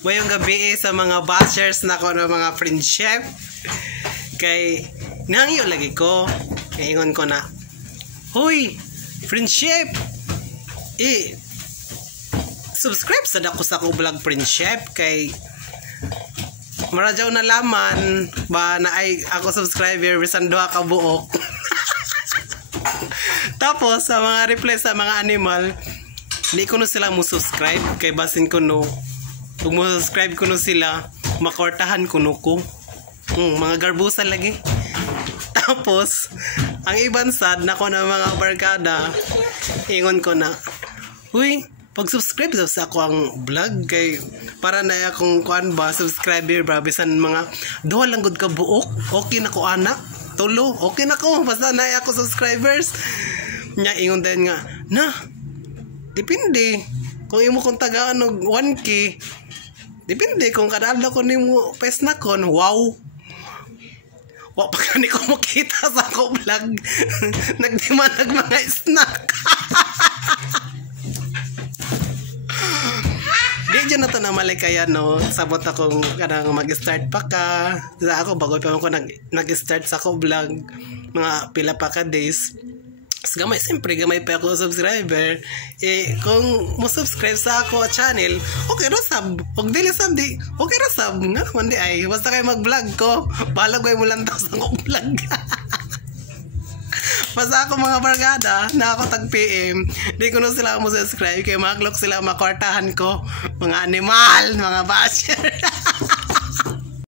Mayong gabi sa mga bashers na ko ng mga friendship. Kay nangyo lagi ko. Kay ingon ko na, "Hoy, friendship! Subscribe sa dako sa ko vlog friendship kay maradyaw na laman ba na ay ako subscriber bisan duha ka buok." Tapos sa mga reply sa mga animal, di ko no sila mo subscribe kay basin ko no kung mo subscribe ko no sila makortahan ko no ko mga garbusan lagi. Tapos ang iban sad na ko na mga barkada ingon ko na, "Uy, pag-subscribe sa ako ang vlog kay para na akong kuan ba subscriber ba bisan mga duha lang gud ka buok okay na ko anak tulo okay na ko basta na ako subscribers." Nya ingon din nga na depende kung imo kung tagaan og 1K depende kung kadalo ko nimo pes na kon wow wa pa kani ko makita sa ko vlog nagdimanag mga snack. Di dyan na ito na malikayan, no? Sabot akong kanang mag-start pa ka. Sa ako, bago pa ako nag-start sa ako vlog. Mga pila pa ka days. Mas gamay, siyempre, gamay pa ako subscriber. Kung mo subscribe sa ako channel, okay ra sab. Huwag dili sab, di. Okay ra sab. Nga naman di ay. Basta kayo mag-vlog ko. Bahala ko mo lang sa akong vlog. Basta ako mga barkada na ako tag-PM, di ko na sila mo subscribe kaya maglok sila makwartahan ko mga animal, mga basher.